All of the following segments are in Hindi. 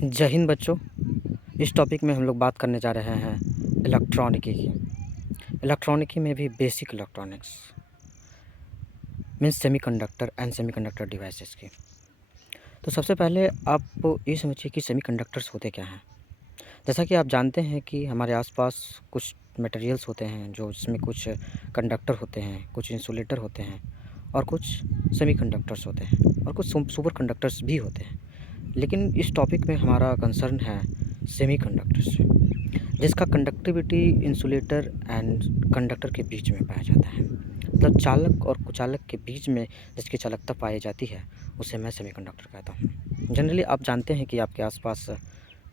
जय हिंद बच्चों। इस टॉपिक में हम लोग बात करने जा रहे हैं इलेक्ट्रॉनिकी की। इलेक्ट्रॉनिकी में भी basic electronics means semiconductor and semiconductor devices की। तो सबसे पहले आप ये समझिए कि सेमीकंडक्टर्स होते क्या हैं। जैसा कि आप जानते हैं कि हमारे आसपास कुछ मटेरियल्स होते हैं जो जिसमें कुछ कंडक्टर होते हैं, कुछ इंसुलेटर होते हैं और कुछ सेमीकंडक्टर्स होते हैं और कुछ सुपर कंडक्टर्स भी होते हैं। लेकिन इस टॉपिक में हमारा कंसर्न है सेमीकंडक्टर से, जिसका कंडक्टिविटी इंसुलेटर एंड कंडक्टर के बीच में पाया जाता है। मतलब चालक और कुचालक के बीच में जिसकी चालकता पाई जाती है उसे मैं सेमीकंडक्टर कहता हूँ। जनरली आप जानते हैं कि आपके आसपास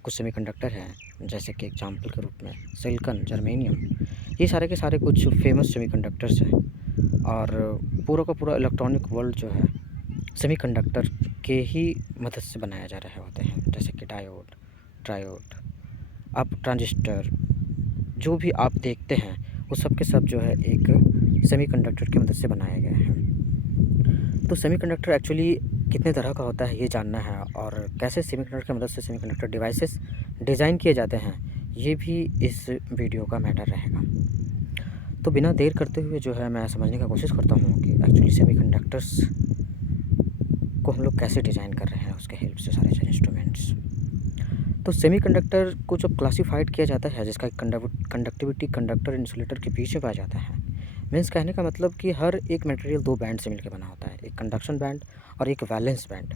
कुछ सेमीकंडक्टर हैं, जैसे कि एग्जाम्पल के रूप में सिलिकॉन, जर्मेनियम, ये सारे के सारे कुछ फेमस सेमीकंडक्टर्स हैं। और पूरा का पूरा इलेक्ट्रॉनिक वर्ल्ड जो है सेमीकंडक्टर के ही मदद से बनाया जा रहे होते हैं, जैसे कि डायोड, ट्रायोड, अब ट्रांजिस्टर, जो भी आप देखते हैं वो सब के सब जो है एक सेमीकंडक्टर की मदद से बनाए गए हैं। तो सेमीकंडक्टर एक्चुअली कितने तरह का होता है ये जानना है, और कैसे सेमीकंडक्टर की मदद से सेमीकंडक्टर डिवाइसेस डिज़ाइन किए जाते हैं, ये भी इस वीडियो का मैटर रहेगा। तो बिना देर करते हुए जो है मैं समझने की कोशिश करता हूँ कि एक्चुअली सेमीकंडक्टर्स को हम लोग कैसे डिज़ाइन कर रहे हैं, उसके हेल्प से सारे इंस्ट्रूमेंट्स। तो सेमीकंडक्टर को जब क्लासिफाइड किया जाता है, जिसका कंडक्टिविटी कंडक्टर इंसुलेटर के बीच में पाया जाता है, मीन्स कहने का मतलब कि हर एक मटेरियल दो बैंड से मिलकर बना होता है, एक कंडक्शन बैंड और एक वैलेंस बैंड,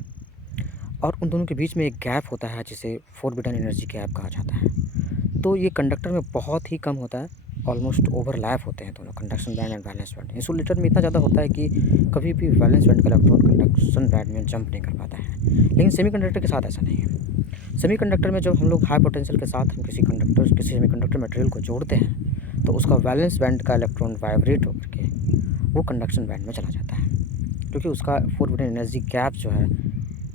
और उन दोनों के बीच में एक गैप होता है जिसे फोरबिडन एनर्जी गैप कहा जाता है। तो ये कंडक्टर में बहुत ही कम होता है, ऑलमोस्ट ओवरलैप होते हैं दोनों, conduction band and valence band. Insulator में इतना ज़्यादा होता है कि कभी भी वैलेंस बैंड का इलेक्ट्रॉन कंडक्शन बैंड में जंप नहीं कर पाता है, लेकिन सेमीकंडक्टर के साथ ऐसा नहीं है। सेमीकंडक्टर में जब हम लोग हाई पोटेंशियल के साथ हम किसी सेमीकंडक्टर मटेरियल को जोड़ते हैं तो उसका वैलेंस बैंड का इलेक्ट्रॉन वाइब्रेट होकर के वो कंडक्शन बैंड में चला जाता है, क्योंकि उसका फोरबिडन एनर्जी गैप जो है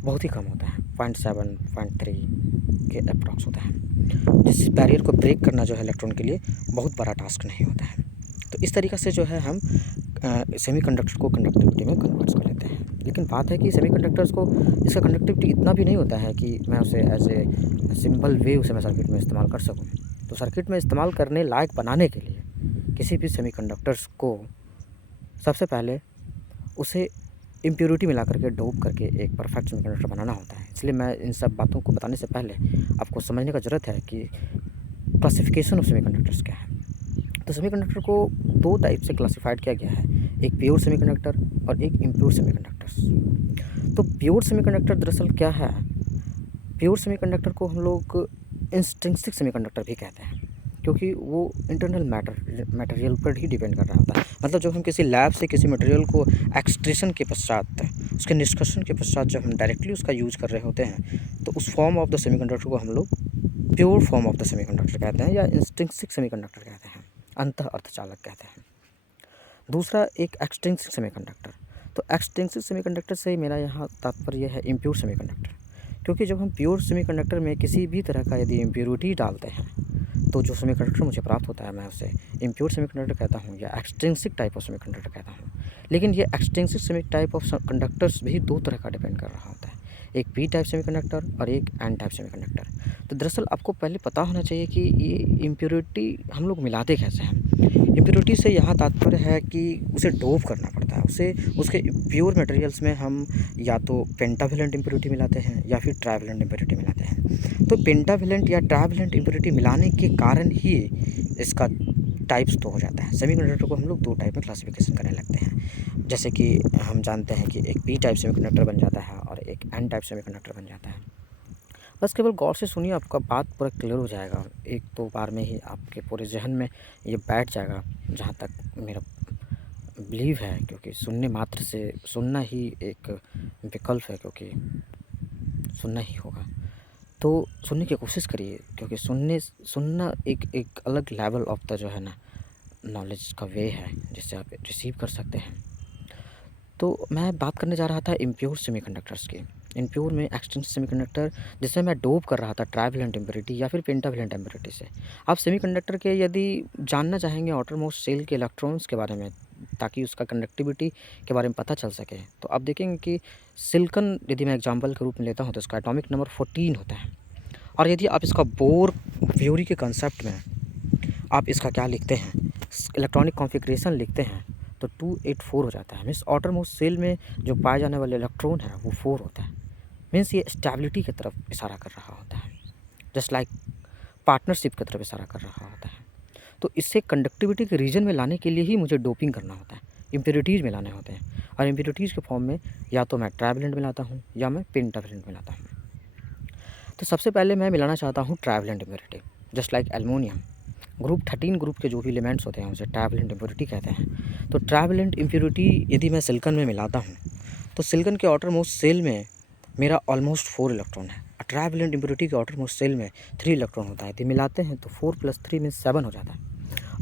बहुत ही कम होता है, 0.7 0.3 के अप्रॉक्स होता है, जिस बैरियर को ब्रेक करना जो है इलेक्ट्रॉन के लिए बहुत बड़ा टास्क नहीं होता है। तो इस तरीक़े से जो है हम सेमीकंडक्टर को कंडक्टिविटी में कन्वर्ट कर लेते हैं। लेकिन बात है कि सेमीकंडक्टर्स को इसका कंडक्टिविटी इतना भी नहीं होता है कि मैं उसे एज ए सिंपल वे उसे मैं सर्किट में इस्तेमाल कर सकूँ। तो सर्किट में इस्तेमाल करने लायक बनाने के लिए किसी भी सेमीकंडक्टर्स को सबसे पहले उसे इम्प्योरिटी मिला करके डोप करके एक परफेक्ट सेमीकंडक्टर बनाना होता है। इसलिए मैं इन सब बातों को बताने से पहले आपको समझने का ज़रूरत है कि क्लासिफिकेशन ऑफ सेमीकंडक्टर्स क्या है। तो सेमीकंडक्टर को दो टाइप से क्लासिफाइड किया गया है, एक प्योर सेमीकंडक्टर और एक इम्प्योर सेमीकंडक्टर्स। तो प्योर सेमीकंडक्टर दरअसल क्या है, प्योर सेमीकंडक्टर को हम लोग इंट्रिंसिक सेमीकंडक्टर भी कहते हैं, क्योंकि वो इंटरनल मटेरियल पर ही डिपेंड कर रहा होता है। मतलब जब हम किसी लैब से किसी मटेरियल को एक्सट्रेशन के पश्चात, उसके निष्कर्षण के पश्चात जब हम डायरेक्टली उसका यूज़ कर रहे होते हैं, तो उस फॉर्म ऑफ द सेमीकंडक्टर को हम लोग pure form of the semiconductor कहते हैं, या इंट्रिंसिक सेमीकंडक्टर कहते हैं, अंतः अर्धचालक कहते हैं। दूसरा एक एक्सट्रिंसिक सेमीकंडक्टर। तो एक्सट्रिंसिक सेमीकंडक्टर से मेरा यहाँ तात्पर्य है इम्प्योर सेमीकंडक्टर, क्योंकि जब हम प्योर सेमीकंडक्टर में किसी भी तरह का यदि इम्प्योरिटी डालते हैं तो जो सेमीकंडक्टर मुझे प्राप्त होता है मैं उसे इम्प्योर सेमीकंडक्टर कहता हूँ या एक्सट्रिंसिक टाइप ऑफ सेमीकंडक्टर कहता हूँ। लेकिन ये extrinsic semi type of conductors भी दो तरह का डिपेंड कर रहा होता है, एक पी टाइप सेमीकंडक्टर और एक एन टाइप सेमीकंडक्टर। तो दरअसल आपको पहले पता होना चाहिए कि ये इम्प्योरिटी हम लोग मिलाते कैसे हैं। इम्प्योरिटी से यहाँ तात्पर्य है कि उसे डोप करना पड़ता है, उसे उसके प्योर मटेरियल्स में हम या तो पेंटावेलेंट इम्प्योरिटी मिलाते हैं या फिर ट्राइवेलेंट इम्प्योरिटी मिलाते हैं। तो पेंटावेलेंट या ट्राइवेलेंट इम्प्योरिटी मिलाने के कारण ही इसका टाइप्स तो हो जाता है। सेमीकंडक्टर को हम लोग दो टाइप में क्लासिफिकेशन करने लगते हैं, जैसे कि हम जानते हैं कि एक पी टाइप सेमीकंडक्टर बन जाता है और एक एन टाइप सेमीकंडक्टर बन जाता है। बस केवल गौर से सुनिए, आपका बात पूरा क्लियर हो जाएगा, एक दो बार में ही आपके पूरे जहन में ये बैठ जाएगा, जहाँ तक मेरा बिलीव है, क्योंकि सुनने मात्र से सुनना ही एक विकल्प है, क्योंकि सुनना ही होगा। तो सुनने की कोशिश करिए, क्योंकि सुनना एक अलग लेवल ऑफ द जो है ना नॉलेज का वे है जिससे आप रिसीव कर सकते हैं। तो मैं बात करने जा रहा था इम्प्योर सेमीकंडक्टर्स की। इम्प्योर में एक्सट्रिंसिक सेमीकंडक्टर जिसमें मैं डोप कर रहा था ट्राइवेलेंट इम्प्योरिटी या फिर पेंटावेलेंट इम्प्योरिटी से। आप सेमीकंडक्टर के यदि जानना चाहेंगे आउटरमोस्ट शेल के इलेक्ट्रॉन्स के बारे में, ताकि उसका कंडक्टिविटी के बारे में पता चल सके, तो आप देखेंगे कि सिलिकॉन यदि मैं एग्जांपल के रूप में लेता हूँ तो इसका एटॉमिक नंबर 14 होता है। और यदि आप इसका बोर थ्योरी के कंसेप्ट में आप इसका क्या लिखते हैं, इलेक्ट्रॉनिक कॉन्फ़िगरेशन लिखते हैं, तो 284 हो जाता है। मीन्स आउटरमोस्ट शेल में जो पाए जाने वाले इलेक्ट्रॉन है वो 4 होता है। मीन्स ये स्टेबिलिटी की तरफ इशारा कर रहा होता है, जस्ट लाइक पार्टनरशिप की तरफ इशारा कर रहा होता है। तो इससे कंडक्टिविटी के रीजन में लाने के लिए ही मुझे डोपिंग करना होता है, इम्प्योरिटीज़ में लाने होते हैं। और इम्प्योरिटीज़ के फॉर्म में या तो मैं ट्राइवेलेंट मिलाता हूँ या मैं पेंटावेलेंट मिलाता हूँ। तो सबसे पहले मैं मिलाना चाहता हूँ trivalent impurity, just like aluminium. Group 13 group के जो भी एलिमेंट्स होते हैं उसे ट्राइवेलेंट इम्प्योरिटी कहते हैं। तो ट्राइवेलेंट इम्प्योरिटी यदि मैं सिलिकॉन में मिलाता हूँ तो सिलिकॉन के आउटरमोस्ट शेल में मेरा ऑलमोस्ट 4 इलेक्ट्रॉन है। ट्राइवेलेंट इम्प्योरिटी के आउटरमोस्ट शेल में 3 इलेक्ट्रॉन होता है। यदि मिलाते हैं तो 4 + 3 मीन्स 7 हो जाता है।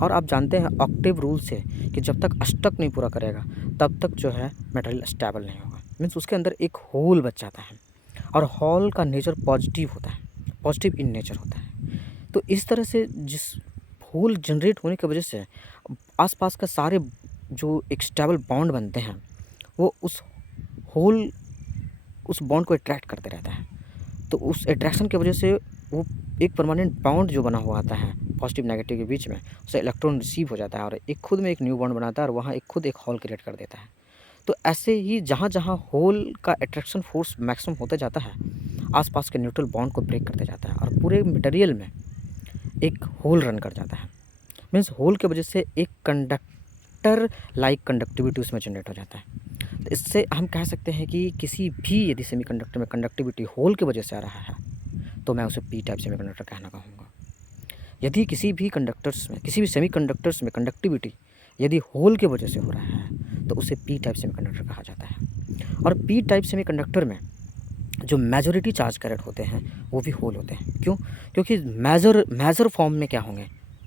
और आप जानते हैं ऑक्टेव रूल से कि जब तक अष्टक नहीं पूरा करेगा तब तक जो है मटेरियल स्टेबल नहीं होगा। मीन्स उसके अंदर एक होल बच जाता है और होल का नेचर पॉजिटिव होता है, पॉजिटिव इन नेचर होता है। तो इस तरह से जिस होल जनरेट होने की वजह से आसपास का सारे जो एक स्टेबल बॉन्ड बनते हैं वो उस होल उस बॉन्ड को अट्रैक्ट करते रहता है। तो उस अट्रैक्शन की वजह से वो एक परमानेंट बॉन्ड जो बना हुआ आता है पॉजिटिव नेगेटिव के बीच में, उससे इलेक्ट्रॉन रिसीव हो जाता है और एक खुद में एक न्यू बॉन्ड बनाता है और वहाँ एक खुद एक होल क्रिएट कर देता है। तो ऐसे ही जहाँ-जहाँ होल का अट्रैक्शन फोर्स मैक्सिमम होता जाता है, आसपास के न्यूट्रल बॉन्ड को ब्रेक करते जाता है और पूरे मटेरियल में एक होल रन कर जाता है। मीन्स होल की वजह से एक कंडक्टर लाइक कंडक्टिविटी उसमें जनरेट हो जाता है। तो इससे हम कह सकते हैं कि किसी भी यदि सेमीकंडक्टर में कंडक्टिविटी होल की वजह से आ रहा है तो मैं उसे पी टाइप सेमीकंडक्टर कहना कहूँगा। यदि किसी भी कंडक्टर्स में, किसी भी सेमीकंडक्टर्स में कंडक्टिविटी यदि होल की वजह से हो रहा है तो उसे पी टाइप सेमीकंडक्टर कहा जाता है। और पी टाइप सेमीकंडक्टर में जो मेजॉरिटी चार्ज कैरियर होते हैं वो भी होल होते हैं। क्यों? क्योंकि मेजर फॉर्म में क्या होंगे,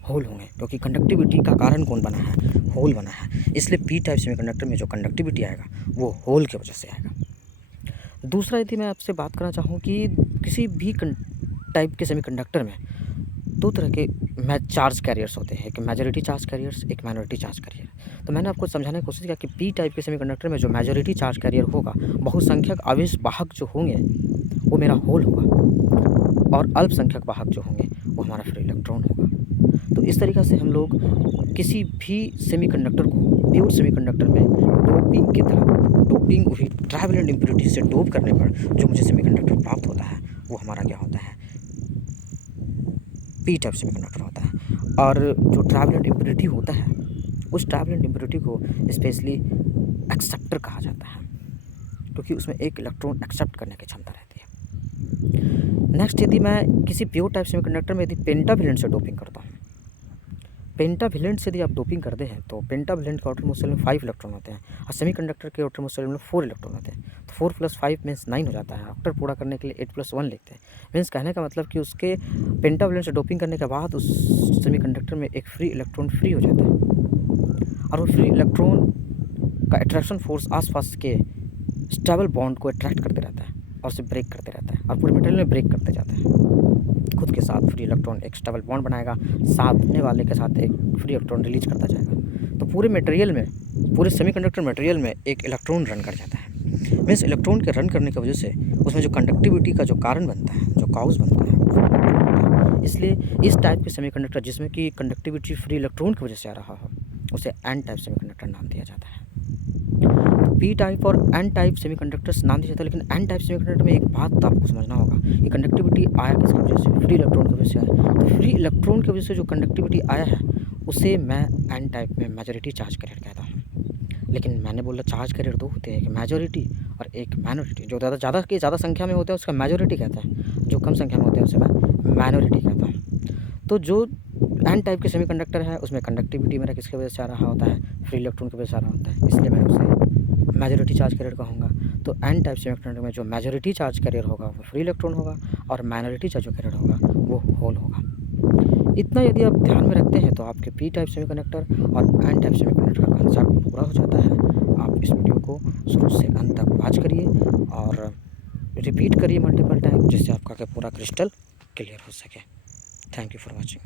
होल होंगे, क्योंकि कंडक्टिविटी का कारण कौन बना है, होल बना है। इसलिए पी टाइप सेमीकंडक्टर में जो कंडक्टिविटी आएगा वो होल की वजह से आएगा। दूसरा यदि मैं आपसे बात करना चाहूँ कि किसी भी टाइप के सेमीकंडक्टर में 2 तरह के चार्ज कैरियर्स होते हैं, एक मेजॉरिटी चार्ज कैरियर्स, एक माइनॉरिटी चार्ज कैरियर। तो मैंने आपको समझाने की कोशिश किया कि पी टाइप के सेमीकंडक्टर में जो मेजॉरिटी चार्ज कैरियर होगा, बहुसंख्यक आवेश वाहक जो होंगे वो मेरा होल होगा और अल्पसंख्यक वाहक जो होंगे वो हमारा फ्री इलेक्ट्रॉन होगा। तो इस तरीक़े से हम लोग किसी भी सेमीकंडक्टर को प्योर सेमीकंडक्टर में डोपिंग की तरह, डोपिंग हुई ट्राइवेलेंट इम्प्योरिटी से डोप करने पर जो मुझे सेमीकंडक्टर प्राप्त होता है वो हमारा क्या होता है, पी टाइप सेमीकंडक्टर होता है। और जो ट्राइवेलेंट इम्प्योरिटी होता है उस ट्राइवेलेंट इम्प्योरिटी को स्पेशली एक्सेप्टर कहा जाता है, क्योंकि उसमें एक इलेक्ट्रॉन एक्सेप्ट करने की क्षमता रहती है। नेक्स्ट यदि मैं किसी प्योर टाइप सेमीकंडक्टर में यदि पेंटावेलेंट से डोपिंग करता हूँ, पेंटावेलेंट से यदि आप डोपिंग करते हैं तो पेंटावेलेंट के आउटरमोस्ट शेल में 5 इलेक्ट्रॉन होते हैं और सेमीकंडक्टर के आउटरमोस्ट शेल में 4 इलेक्ट्रॉन होते हैं। तो 4 + 5 मीन्स 9 हो जाता है। ऑक्टेट पूरा करने के लिए 8 + 1 लिखते हैं। मीन्स कहने का मतलब कि उसके पेंटावेलेंट से डोपिंग करने के बाद उस सेमीकंडक्टर में एक फ्री इलेक्ट्रॉन फ्री हो जाता है और वो फ्री इलेक्ट्रॉन का अट्रैक्शन फोर्स आसपास के स्टेबल बॉन्ड को अट्रैक्ट करते रहता है और उसे ब्रेक करते रहता है और पूरे मटेरियल में ब्रेक करते जाता है। खुद के साथ फ्री इलेक्ट्रॉन एक स्टेबल बॉन्ड बनाएगा, सामने वाले के साथ एक फ्री इलेक्ट्रॉन रिलीज करता जाएगा। तो पूरे मटेरियल में, पूरे सेमीकंडक्टर मटेरियल में एक इलेक्ट्रॉन रन कर जाता है। मीन्स इलेक्ट्रॉन के रन करने की वजह से उसमें जो कंडक्टिविटी का जो कारण बनता है, जो कॉज बनता है, इसलिए इस टाइप के सेमीकंडक्टर जिसमें कि कंडक्टिविटी फ्री इलेक्ट्रॉन की वजह से आ रहा हो उसे एन टाइप सेमीकंडक्टर नाम दिया जाता है। पी टाइप और एन टाइप सेमीकंडक्टर्स नाम दिया जाता है, लेकिन एन टाइप सेमीकंडक्टर में एक बात आपको समझना होगा कि कंडक्टिविटी आया किसकी वजह से, फ्री इलेक्ट्रॉन की वजह से आया। तो फ्री इलेक्ट्रॉन की वजह से जो कंडक्टिविटी आया है उसे मैं एन टाइप में मेजॉरिटी चार्ज कैरियर कहता हूँ। लेकिन मैंने बोला चार्ज कैरियर 2 होते हैं, एक मेजॉरिटी और एक माइनॉरिटी। जो ज़्यादा संख्या में होते हैं उसका मेजॉरिटी कहते हैं, जो कम संख्या में होते हैं उसे मैं माइनॉरिटी कहता हूँ। तो जो एन टाइप के सेमीकंडक्टर है उसमें कंडक्टिविटी मेरा किसकी वजह से आ रहा होता है, फ्री इलेक्ट्रॉन की वजह से आ रहा होता है, इसलिए मैं उसे मेजॉरिटी चार्ज कैरियर कहूँगा। तो एन टाइप सेमीकंडक्टर में जो मेजॉरिटी चार्ज कैरियर होगा वो फ्री इलेक्ट्रॉन होगा और माइनॉरिटी चार्ज कैरियर होगा वो होल होगा। इतना यदि आप ध्यान में रखते हैं तो आपके पी टाइप सेमीकंडक्टर और एन टाइप सेमीकंडक्टर का कंसेप्ट पूरा हो जाता है। आप इस वीडियो को शुरू से अंत तक वॉच करिए और रिपीट करिए मल्टीपल टाइम, जिससे आपका पूरा क्रिस्टल क्लियर हो सके। Thank you for watching.